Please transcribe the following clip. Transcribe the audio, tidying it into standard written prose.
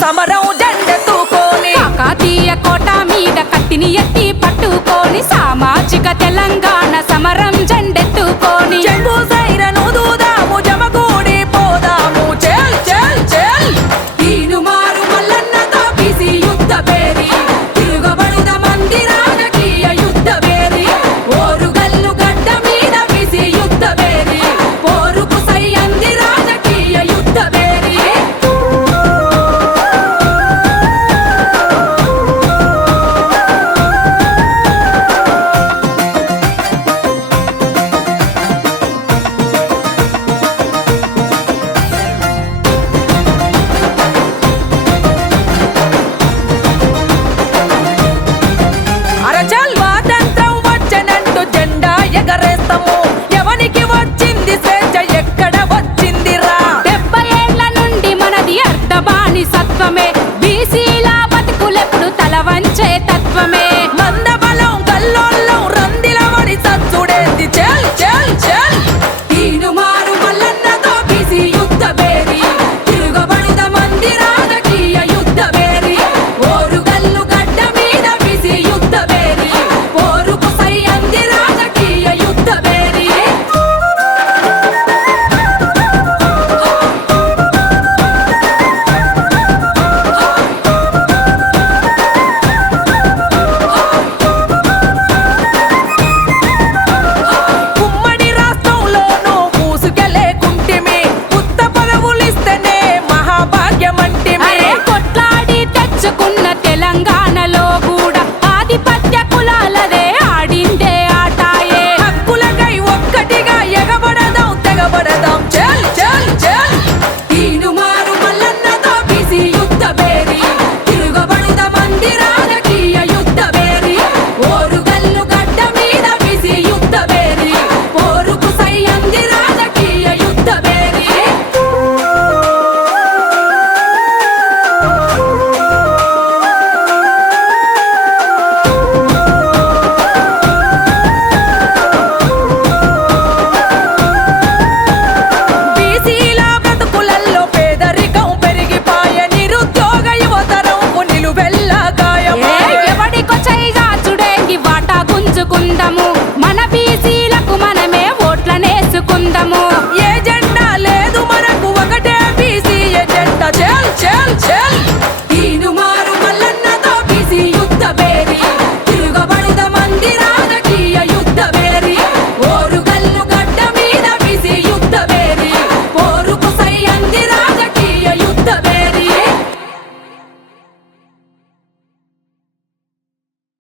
సమరం జెండెత్తుకొని కాకతీయ కోట మీద కత్తిని ఎత్తి పట్టుకొని సామాజిక తెలంగాణ సమరం జెండెత్తుకొని చెంగు సైరను దూదాము జమకూడి పోదాము చెల్ చెల్ చెల్ తీనుమారు మల్లన్నతో బీసీ యుద్ధ పేరి తిరుగబడుద మంది రాజకీయ యుద్ధ పేరి ఓరుగల్లు గడ్డ మీద బీసీ యుద్ధ పేరి పోరుకు సై అంది రాజకీయ యుద్ధ పేరి అరచల్ స్వాతంత్రం వచ్చనంటూ జెండా ఎగరేస్తాము ఎవనికి వచ్చింది స్వేచ్ఛ ఎక్కడ వచ్చిందిరా 70 ఏళ్ల నుండి మనది అర్ధబాని సత్వమే బీసీల బతుకులెప్పుడు తల వంచే